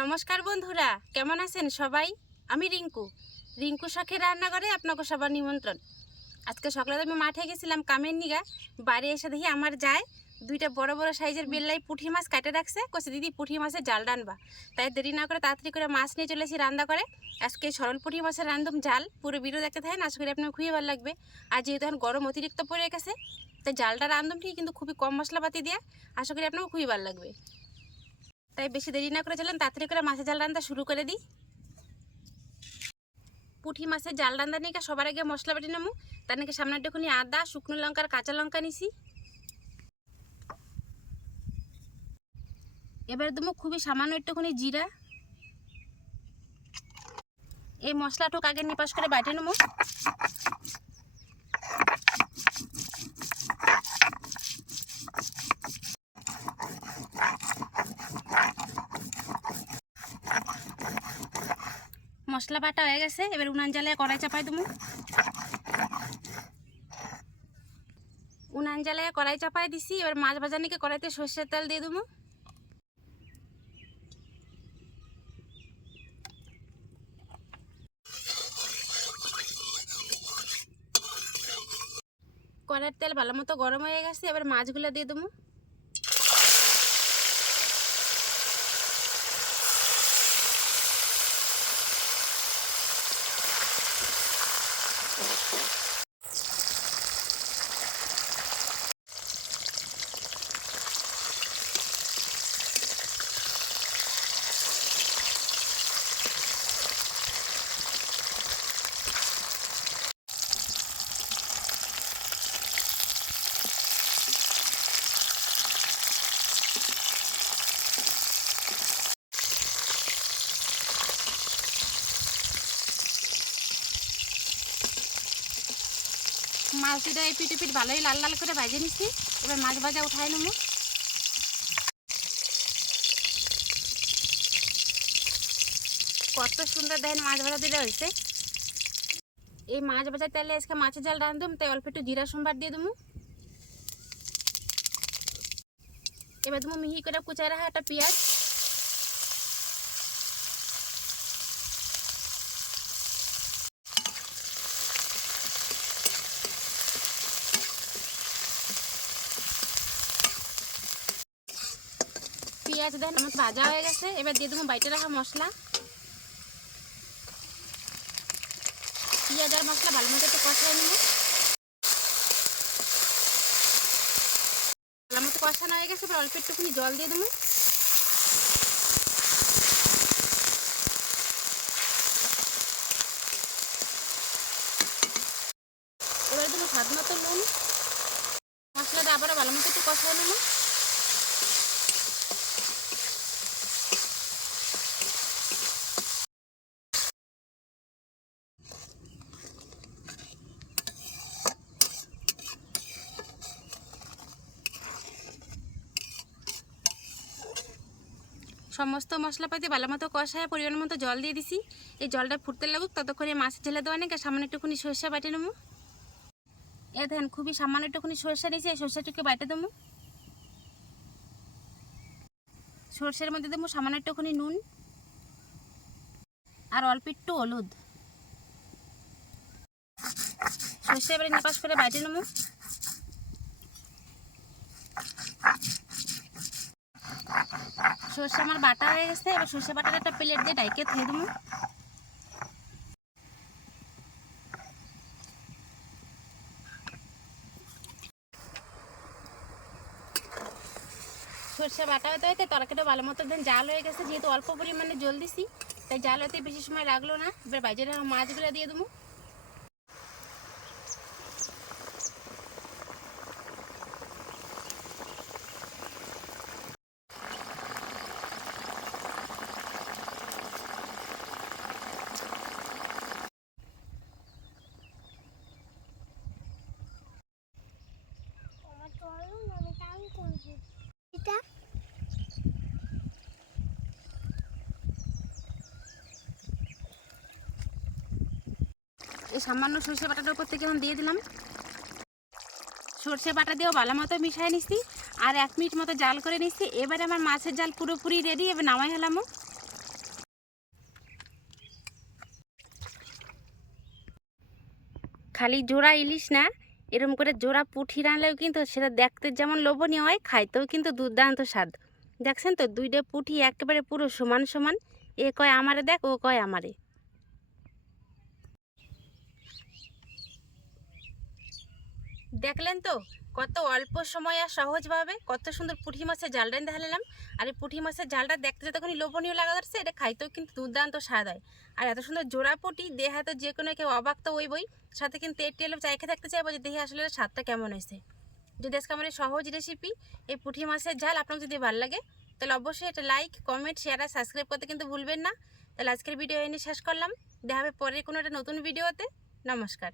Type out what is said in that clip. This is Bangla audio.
নমস্কার বন্ধুরা, কেমন আছেন সবাই? আমি রিঙ্কু। রিঙ্কু শখের রান্নাঘরে আপনাকে সবার নিমন্ত্রণ। আজকে সকালে আমি মাঠে গেছিলাম কামের নিগা। বাড়ি এসে দেখি আমার যায় দুইটা বড় বড় সাইজের বেল্লাই পুঁটি মাছ কাটে রাখছে। কছে দিদি পুঁটি মাছের জাল রানবা। তাই দেরি না করে তাড়াতাড়ি করে মাছ নিয়ে চলে এসে রান্না করে। আজকে সরল পুঁটি মাছের রান্ধম জাল পুরো বিরো দেখতে থাকেন, আশা করি আপনার খুবই ভালো লাগবে। আর যেহেতু এখন গরম অতিরিক্ত পড়ে গেছে, তাই জালটা রান্ধম ঠিক কিন্তু খুবই কম মশলাপাতি দেওয়া আশা করি আপনার খুবই ভালো লাগবে। তাই বেশি দেরি না করে চলেন, তাড়াতাড়ি করে মাছের জাল রান্না শুরু করে দিই। পুঁটি মাছের জাল রান্না নিয়ে সবার আগে মশলা বাটি নেব। তার নাকি সামনে একটুখানি আদা, শুকনো লঙ্কার কাঁচা লঙ্কা নিছি। এবার দেবো খুবই সামান্য একটুখানি জিরা। এই মশলাটুক আগে নিপাস করে বাটি নেব। মশলা বাটা হয়ে গেছে, এবার উনান জ্বালে কড়াই চাপাই দেবো। উনান জ্বালায় কড়াই চাপাই দিছি, এবার মাছ ভাজানিকে কড়াইতে সর্ষের তেল দিয়ে দেবো। কড়াইয়ের তেল ভালো মতো গরম হয়ে গেছে, এবার মাছগুলো দিয়ে দেবো। মাছ দুটো এপিট এপিট ভালোই লাল লাল করে ভেজে নিচ্ছি এবার মাছ ভাজা উঠাই নেব। কত সুন্দর দেখেন মাছ ভাজা দিলে হয়েছে। এই মাছ ভাজার তেলে আজকে মাছের জাল রাঁধুম, তাই অল্প একটু জিরা সোমবার দিয়ে দেবো। এবার দেবো মিহি করে কুচাই রাখা একটা পেঁয়াজ। পেঁয়াজ দেন আমার ভাজা হয়ে গেছে। এবার দিয়ে দেবো বাইটে রাখা মশলা। পেঁয়াজ আর মশলা ভালো মতো একটু কষাই নেব। ভালো মতো কষানো হয়ে গেছে, এবার অল্প একটুখানি জল দিয়ে দেবো। এবার দেবো স্বাদ মতো নুন। মশলাটা আবারও ভালো মতো একটু কষাই নেব। সমস্ত মশলাপাতি ভালো মতো কষায় পরিমাণ মতো জল দিয়ে দিছি। এই জলটা ফুটতে লাগুক, ততক্ষণে মাছ ঢেলে দেওয়া নেই সামান্য একটুখানি সরষে বাটে নেব। এ দেখেন, খুবই সামান্য একটুখানি সরষে নিয়েছি, এই সরষেটুকু বাটে দেবো। সরষের মধ্যে দেবো সামান্য একটুখানি নুন, আর অল্প একটু হলুদ। সর্ষে এবারে নিপাস করে বাটে নেব। সর্ষে আমার বাটা হয়ে গেছে, এবার সর্ষে বাটার একটা প্লেট দিয়ে ডাইকে থুয়ে দেবো। সর্ষে বাটা হতে হতে তরকারিটা ভালো মতো দেন, জাল হয়ে গেছে, যেহেতু অল্প পরিমাণে জল দিছি, তাই জাল হতে বেশি সময় লাগল না। এবার বাজারে মাছগুলো দিয়ে দেবো। এই সামান্য সর্ষে বাটাটার উপর থেকে দিয়ে দিলাম। সর্ষে বাটা দিয়েও ভালো মতো মিশাই নিচ্ছি আর এক মিনিট মতো জাল করে নিচ্ছি এবারে আমার মাছের জাল পুরোপুরি রেডি এবার নামাই হলামও খালি জোড়া ইলিশ না এরম করে জোড়া পুঠি রানলেও কিন্তু সেটা দেখতে যেমন লোভনীয় হয়, খাইতেও কিন্তু দুর্দান্ত স্বাদ। দেখছেন তো? দুইটা পুঠি একেবারে পুরো সমান সমান। এ কয় আমারে দেখ, ও কয় আমারে। দেখলেন তো? কত অল্প সময় আর সহজভাবে কত সুন্দর পুঁটি মাছের জালটা দেখালাম আর এই পুঁটি মাছের জালটা দেখতে যতক্ষণ লোভনীয় লাগা যাচ্ছে এটা খাইতেও কিন্তু দুর্দান্ত স্বাদ হয়। আর এত সুন্দর জোড়া পুঁটি, দেহে তো যে কোনো কেউ অবাক তো ওই বই সাথে কিন্তু এর টেলে চাইখে থাকতে চাইব যে দেহে আসলে স্বাদটা কেমন হয়েছে। যদি আজকে আমার সহজ রেসিপি এই পুঁটি মাছের ঝাল আপনার যদি ভালো লাগে, তাহলে অবশ্যই এটা লাইক কমেন্ট শেয়ার আর সাবস্ক্রাইব করতে কিন্তু ভুলবেন না। তাহলে আজকের ভিডিও এনে শেষ করলাম। দেখা হবে পরের কোনো একটা নতুন ভিডিওতে নমস্কার।